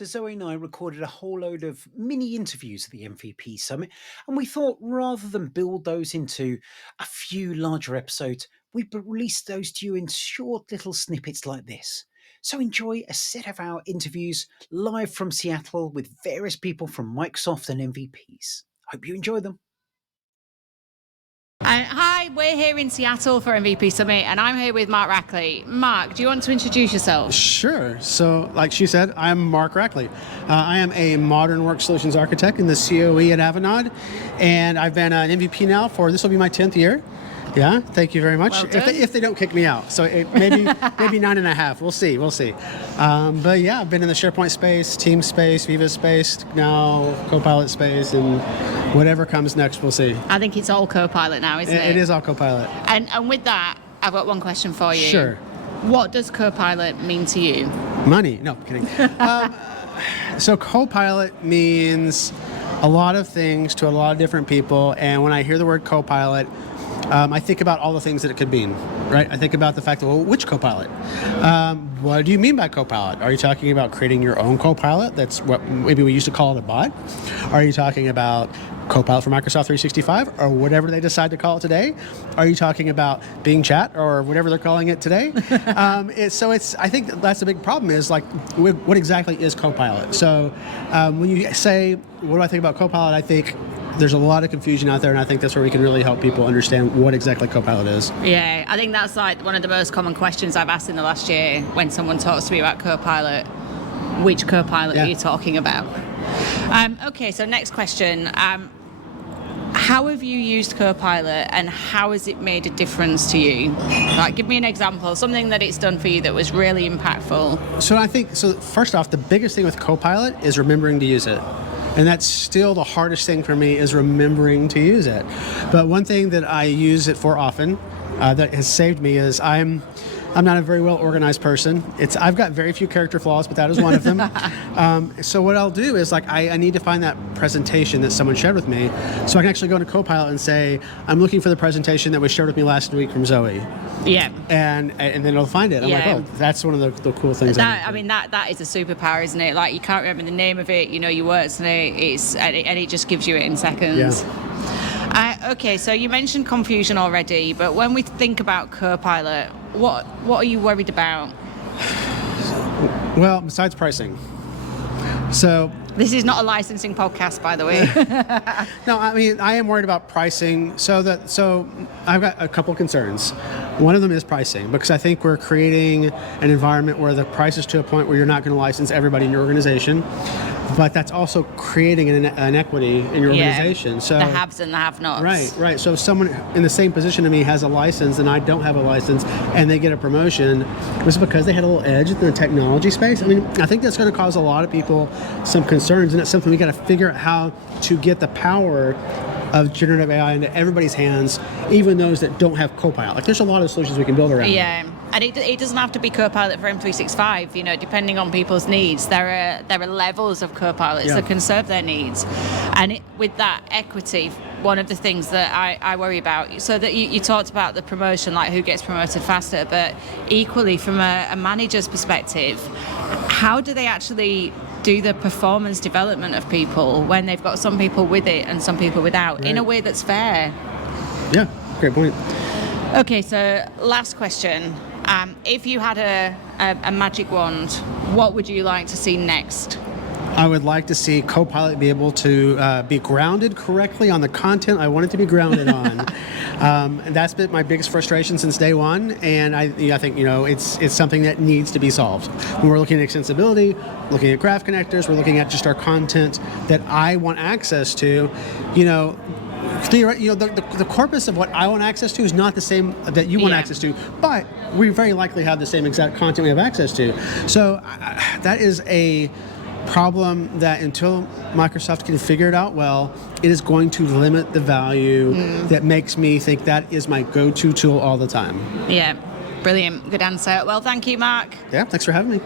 So Zoe and I recorded a whole load of mini interviews at the MVP Summit, and we thought rather than build those into a few larger episodes, we'd release those to you in short little snippets like this. So enjoy a set of our interviews live from Seattle with various people from Microsoft and MVPs. Hope you enjoy them. Hi, we're here in Seattle for MVP Summit, and I'm here with Mark Rackley. Mark, do you want to introduce yourself? Sure. So, like she said, I'm Mark Rackley. I am a modern work solutions architect in the COE at Avanade, and I've been an MVP now for, this will be my 10th year. Yeah, thank you very much. Well If they don't kick me out, so maybe 9.5. We'll see. But yeah, I've been in the SharePoint space, Team space, Viva space, now Copilot space, and whatever comes next, we'll see. I think it's all Copilot now, isn't it? It is all Copilot. And with that, I've got one question for you. Sure. What does Copilot mean to you? Money. No, kidding. So Copilot means a lot of things to a lot of different people, and when I hear the word Copilot, I think about all the things that it could mean, right? I think about the fact that, well, which Copilot? What do you mean by Copilot? Are you talking about creating your own Copilot? That's what maybe we used to call it a bot. Are you talking about Copilot for Microsoft 365 or whatever they decide to call it today? Are you talking about Bing Chat or whatever they're calling it today? I think that's the big problem is like, what exactly is Copilot? So when you say, what do I think about Copilot? I think there's a lot of confusion out there, and I think that's where we can really help people understand what exactly Copilot is. Yeah, I think that's like one of the most common questions I've asked in the last year when someone talks to me about Copilot. Which Copilot are you talking about? Okay, so next question. How have you used Copilot, and how has it made a difference to you? Like, give me an example, something that it's done for you that was really impactful. So first off, the biggest thing with Copilot is remembering to use it. And that's still the hardest thing for me, is remembering to use it. But one thing that I use it for often that has saved me is I'm not a very well organized person. I've got very few character flaws, but that is one of them. So what I'll do is I need to find that presentation that someone shared with me, so I can actually go into Copilot and say, I'm looking for the presentation that was shared with me last week from Zoe. Yeah. And then it'll find it. I'm like, oh, that's one of the cool things. That is a superpower, isn't it? Like, you can't remember the name of it, you know your words, and it just gives you it in seconds. Yeah. Okay, so you mentioned confusion already, but when we think about Copilot, what are you worried about? Well, besides pricing. So this is not a licensing podcast, by the way. No, I mean, I am worried about pricing. So I've got a couple concerns. One of them is pricing, because I think we're creating an environment where the price is to a point where you're not going to license everybody in your organization. But that's also creating an equity in your organization. So the haves and the have-nots. Right. So if someone in the same position to me has a license and I don't have a license, and they get a promotion, was it because they had a little edge in the technology space? I mean, I think that's going to cause a lot of people some concerns, and it's something we got to figure out how to get the power of generative AI into everybody's hands, even those that don't have Copilot. Like, there's a lot of solutions we can build around. Yeah. And it doesn't have to be Copilot for M365, you know, depending on people's needs. There are levels of Copilots that can serve their needs. And with that equity, one of the things that I worry about, so that you talked about the promotion, like who gets promoted faster, but equally from a manager's perspective, how do they actually do the performance development of people when they've got some people with it and some people without, in a way that's fair? Yeah, great point. Okay, so last question. If you had a magic wand, what would you like to see next? I would like to see Copilot be able to be grounded correctly on the content I want it to be grounded on. And that's been my biggest frustration since day one, and I think it's something that needs to be solved. When we're looking at extensibility, looking at graph connectors, we're looking at just our content that I want access to. The corpus of what I want access to is not the same that you want access to, but we very likely have the same exact content we have access to. So that is a problem that until Microsoft can figure it out well, it is going to limit the value that makes me think that is my go-to tool all the time. Yeah, brilliant. Good answer. Well, thank you, Mark. Yeah, thanks for having me.